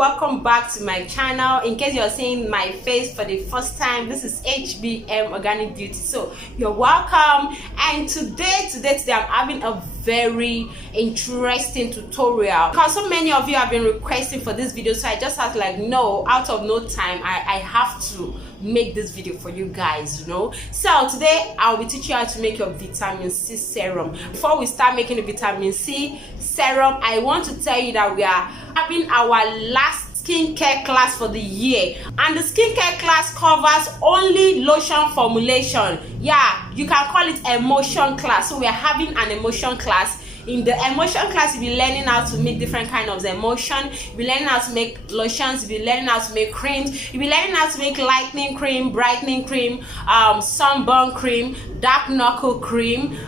welcome back to my channel. In case you're seeing my face for the first time, this is HBM Organic Beauty, so you're welcome. And today I'm having a very interesting tutorial because so many of you have been requesting for this video, so I just had like, no, out of no time, I have to make this video for you guys, you know. So today I'll be teaching you how to make your vitamin C serum. Before we start making the vitamin C serum, I want to tell you that we are having our last skincare class for the year, and the skincare class covers only lotion formulation. Yeah, you can call it emotion class. So we are having an emotion class. In the emotion class, you'll be learning how to make different kinds of emotion. You'll be learning how to make lotions. You'll be learning how to make creams. You'll be learning how to make lightening cream, brightening cream, sunburn cream, dark knuckle cream,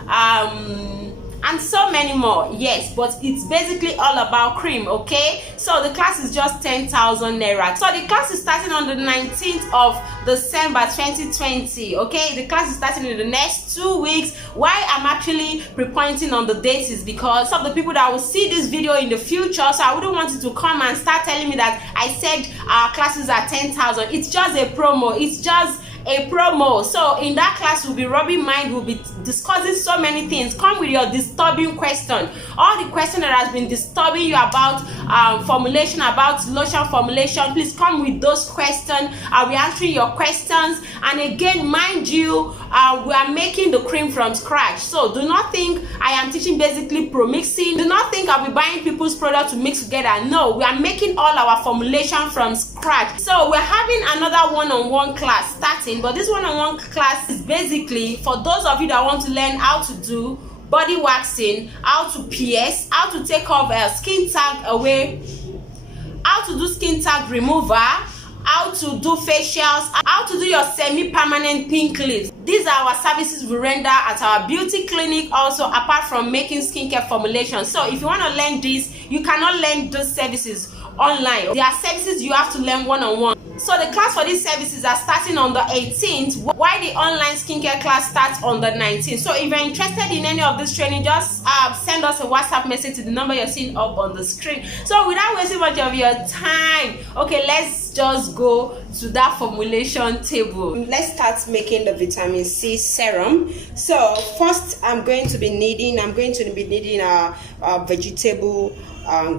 and so many more. Yes, but it's basically all about cream, okay? So the class is just 10,000 naira. So the class is starting on the 19th of December 2020, okay? The class is starting in the next 2 weeks. Why I'm actually pre-pointing on the dates is because of the people that will see this video in the future. So I wouldn't want you to come and start telling me that I said our classes are 10,000. It's just a promo. It's just a promo. So in that class, we'll be rubbing mind, we'll be discussing so many things. Come with your disturbing question, all the question that has been disturbing you about formulation, about lotion formulation. Please come with those questions. I'll be answering your questions. And again, mind you, we are making the cream from scratch, so do not think I am teaching basically pro mixing. Do not think I'll be buying people's products to mix together. No, we are making all our formulation from scratch. So we're having another one-on-one class starting, but this one-on-one class is basically for those of you that want to learn how to do body waxing, how to pierce, how to take off skin tag away, how to do skin tag remover, how to do facials, how to do your semi-permanent pink lips. These are our services we render at our beauty clinic, also apart from making skincare formulations. So if you want to learn this, you cannot learn those services online. There are services you have to learn one-on-one. So the class for these services are starting on the 18th, while the online skincare class starts on the 19th. So if you're interested in any of this training, just send us a WhatsApp message to the number you're seeing up on the screen. So without wasting much of your time, okay, let's just go to that formulation table. Let's start making the vitamin C serum. So first, I'm going to be needing a vegetable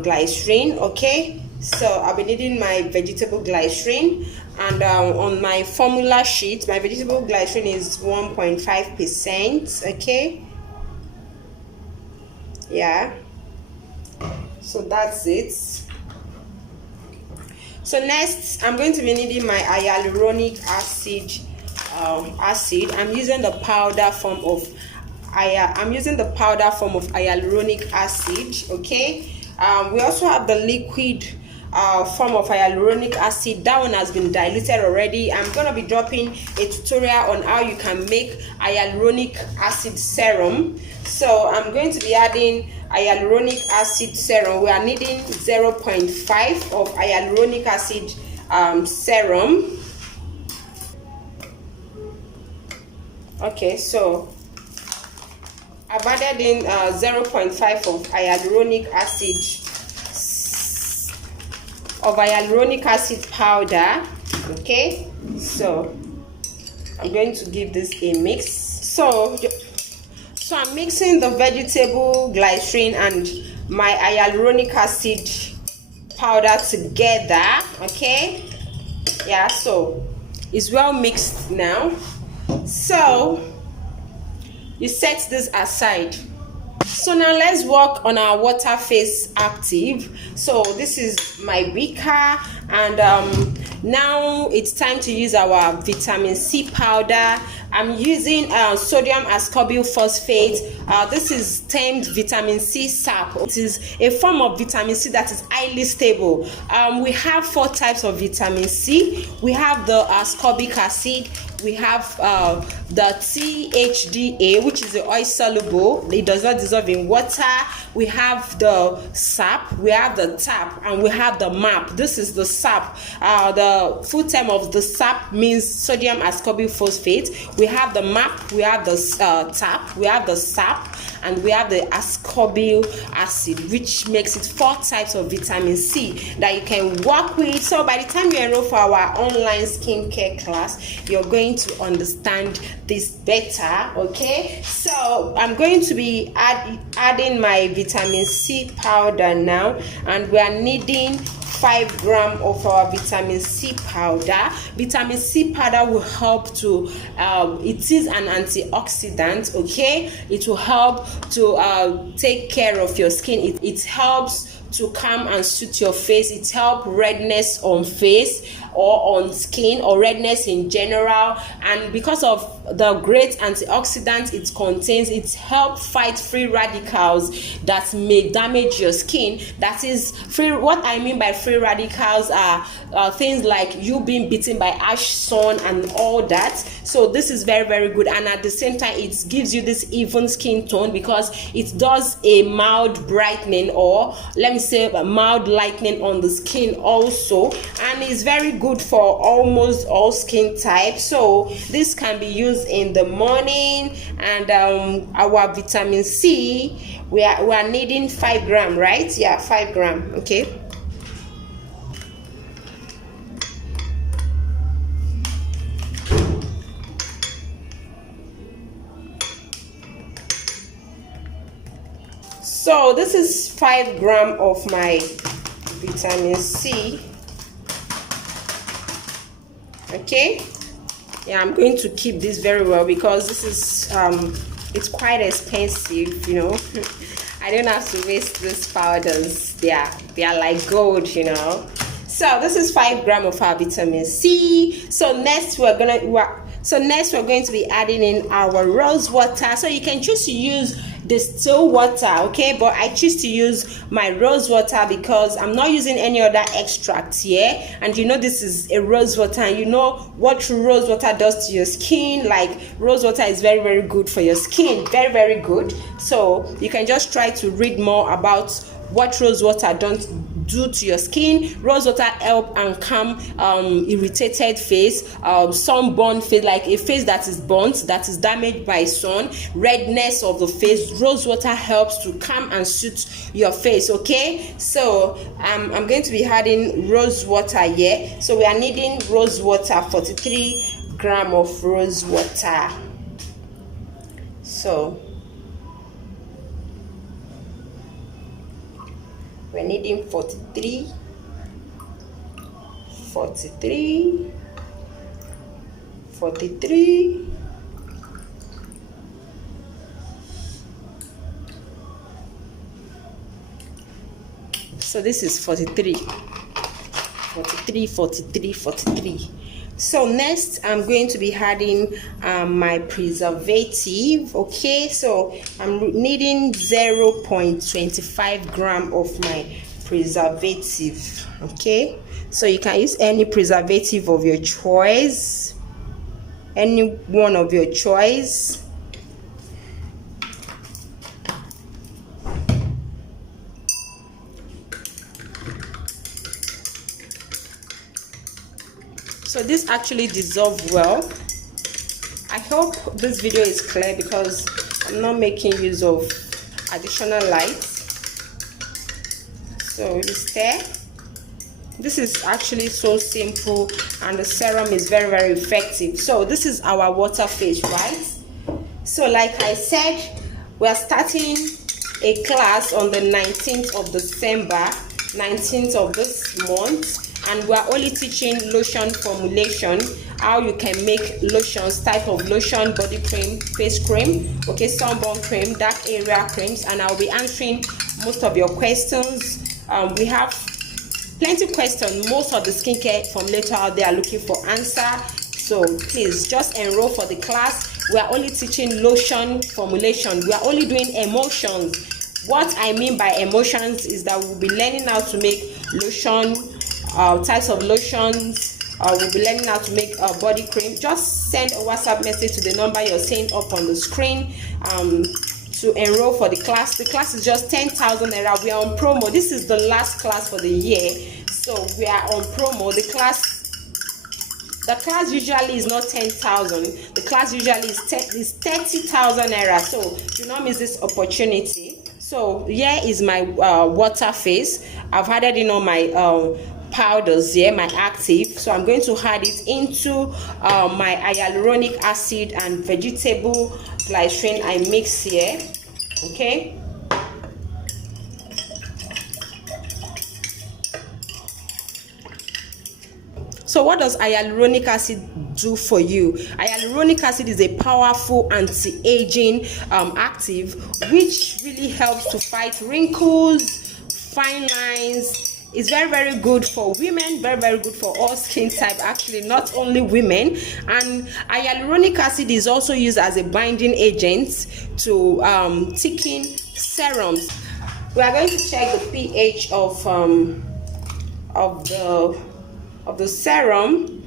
glycerin. Okay, so I'll be needing my vegetable glycerin, and on my formula sheet, my vegetable glycerin is 1.5%. okay, yeah, so that's it. So next, I'm going to be needing my hyaluronic acid. I'm using the powder form of hyaluronic acid. Okay. We also have the liquid form of hyaluronic acid. That one has been diluted already. I'm going to be dropping a tutorial on how you can make hyaluronic acid serum. So I'm going to be adding hyaluronic acid serum. We are needing 0.5 of hyaluronic acid serum. Okay, so I've added in 0.5 of hyaluronic acid powder. Okay, so I'm going to give this a mix. So I'm mixing the vegetable glycerin and my hyaluronic acid powder together. Okay, yeah, so it's well mixed now. So you set this aside. So now let's work on our water phase active. So this is my beaker, and now it's time to use our vitamin C powder. I'm using sodium ascorbyl phosphate. This is termed vitamin C sap. It is a form of vitamin C that is highly stable. We have 4 types of vitamin C. We have the ascorbic acid. We have the THDA, which is the oil soluble. It does not dissolve in water. We have the sap, we have the tap, and we have the MAP. This is the sap. The full term of the sap means sodium ascorbyl phosphate. We have the MAP, we have the TAP, we have the sap, and we have the ascorbyl acid, which makes it 4 types of vitamin C that you can work with. So by the time you enroll for our online skincare class, you're going to understand this better. Okay, so I'm going to be adding my vitamin C powder now, and we are needing 5 grams of our vitamin C powder. Vitamin C powder will help to it is an antioxidant. Okay, it will help to take care of your skin. It helps to calm and soothe your face. It helps redness on face or on skin, or redness in general, and because of the great antioxidants it contains, it helps fight free radicals that may damage your skin. That is free. What I mean by free radicals are things like you being beaten by harsh sun and all that. So this is very, very good, and at the same time it gives you this even skin tone because it does a mild brightening, or let me say a mild lightening on the skin also, and it's very good for almost all skin types. So this can be used in the morning. And our vitamin C, we are needing 5 grams, right? Yeah, 5 grams. Okay, so this is 5 grams of my vitamin C. Okay, yeah, I'm going to keep this very well because this is it's quite expensive, you know. I don't have to waste these powders. They are like gold, you know. So this is 5 grams of our vitamin C. So next we're going to be adding in our rose water. So you can choose to use distilled water, okay, but I choose to use my rose water because I'm not using any other extract here. And you know this is a rose water, and you know what rose water does to your skin. Like, rose water is very, very good for your skin, very, very good. So you can just try to read more about what rose water does do to your skin. Rose water help and calm irritated face, sunburn face, like a face that is burnt, that is damaged by sun, redness of the face. Rose water helps to calm and soothe your face. Okay, so I'm going to be adding rose water here. So we are needing rose water, 43 grams of rose water. So we're needing 43. So this is 43. So next I'm going to be adding my preservative. Okay, so I'm needing 0.25 grams of my preservative. Okay, so you can use any preservative of your choice, any one of your choice. So this actually dissolves well. I hope this video is clear because I'm not making use of additional light. So you stir. This is actually so simple, and the serum is very, very effective. So this is our water phase, right? So like I said, we are starting a class on the 19th of December, 19th of this month. And we are only teaching lotion formulation, how you can make lotions, type of lotion, body cream, face cream, okay, sunburn cream, dark area creams, and I'll be answering most of your questions. We have plenty of questions. Most of the skincare formulator out there are looking for answer. So please just enroll for the class. We are only teaching lotion formulation. We are only doing emulsions. What I mean by emulsions is that we'll be learning how to make lotion, types of lotions. We'll be learning how to make a body cream. Just send a WhatsApp message to the number you're seeing up on the screen to enroll for the class. The class is just 10,000 naira. We are on promo. This is the last class for the year. So we are on promo. The class usually is not 10,000. The class usually is 30,000 naira. So do not miss this opportunity. So here is my water face. I've added in all my powders here, my active. So I'm going to add it into my hyaluronic acid and vegetable glycerin I mix here. Okay. So what does hyaluronic acid do for you? Hyaluronic acid is a powerful anti-aging active which really helps to fight wrinkles, fine lines. It's very good for women, very good for all skin type, actually, not only women. And hyaluronic acid is also used as a binding agent to thicken serums. We are going to check the pH of the serum.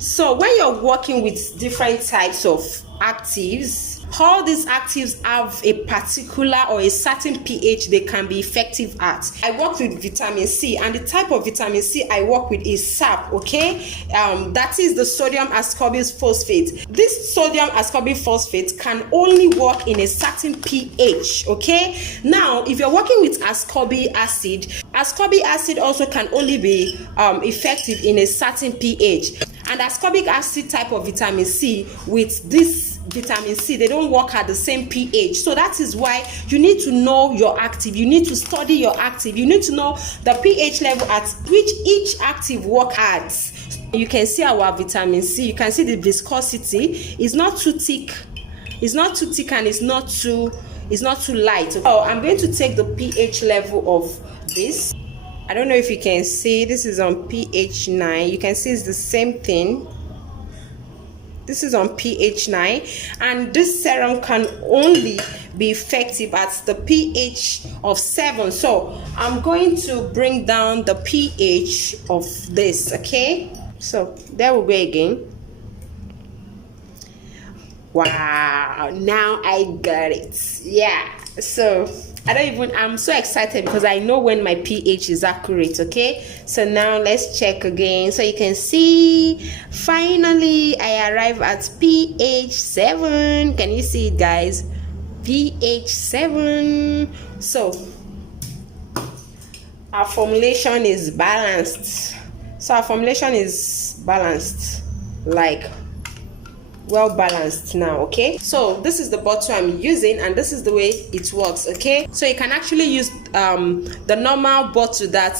So when you're working with different types of actives, all these actives have a particular or a certain pH they can be effective at. I work with vitamin C, and the type of vitamin C I work with is SAP, okay? That is the sodium ascorbic phosphate. This sodium ascorbic phosphate can only work in a certain pH, okay? Now, if you're working with ascorbic acid also can only be effective in a certain pH. And ascorbic acid type of vitamin C with this vitamin C, they don't work at the same pH. So that is why you need to know your active. You need to study your active. You need to know the pH level at which each active work at. You can see our vitamin C. You can see the viscosity. It's not too thick. It's not too thick and it's not too light. So I'm going to take the pH level of this. I don't know if you can see, this is on pH 9. You can see it's the same thing. This is on pH 9, and this serum can only be effective at the pH of 7. So I'm going to bring down the pH of this, okay? So there we go again. Wow, now I got it. Yeah, so I'm so excited because I know when my pH is accurate, okay? So now let's check again. So you can see, finally, I arrive at pH 7. Can you see it, guys? pH 7. So our formulation is balanced. So our formulation is balanced, like well balanced now, okay? So this is the bottle I'm using, and this is the way it works, okay? So you can actually use the normal bottle that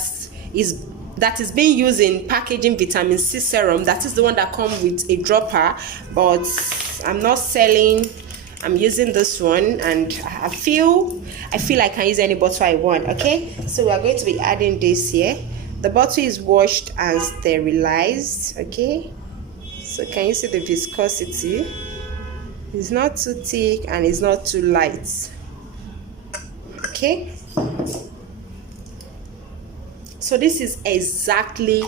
is being used in packaging vitamin C serum. That is the one that comes with a dropper, but I'm not selling. I'm using this one, and I feel I can use any bottle I want, okay? So we are going to be adding this here. The bottle is washed and sterilized, okay? So can you see the viscosity? It's not too thick and it's not too light. Okay. So this is exactly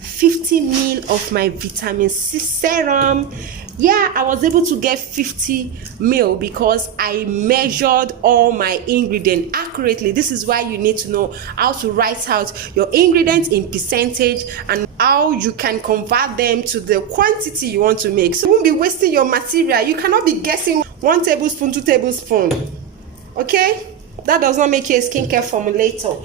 50 ml of my vitamin C serum. Yeah, I was able to get 50 ml because I measured all my ingredients accurately. This is why you need to know how to write out your ingredients in percentage and how you can convert them to the quantity you want to make. So you won't be wasting your material. You cannot be guessing 1 tablespoon, 2 tablespoons. Okay? That does not make you a skincare formulator.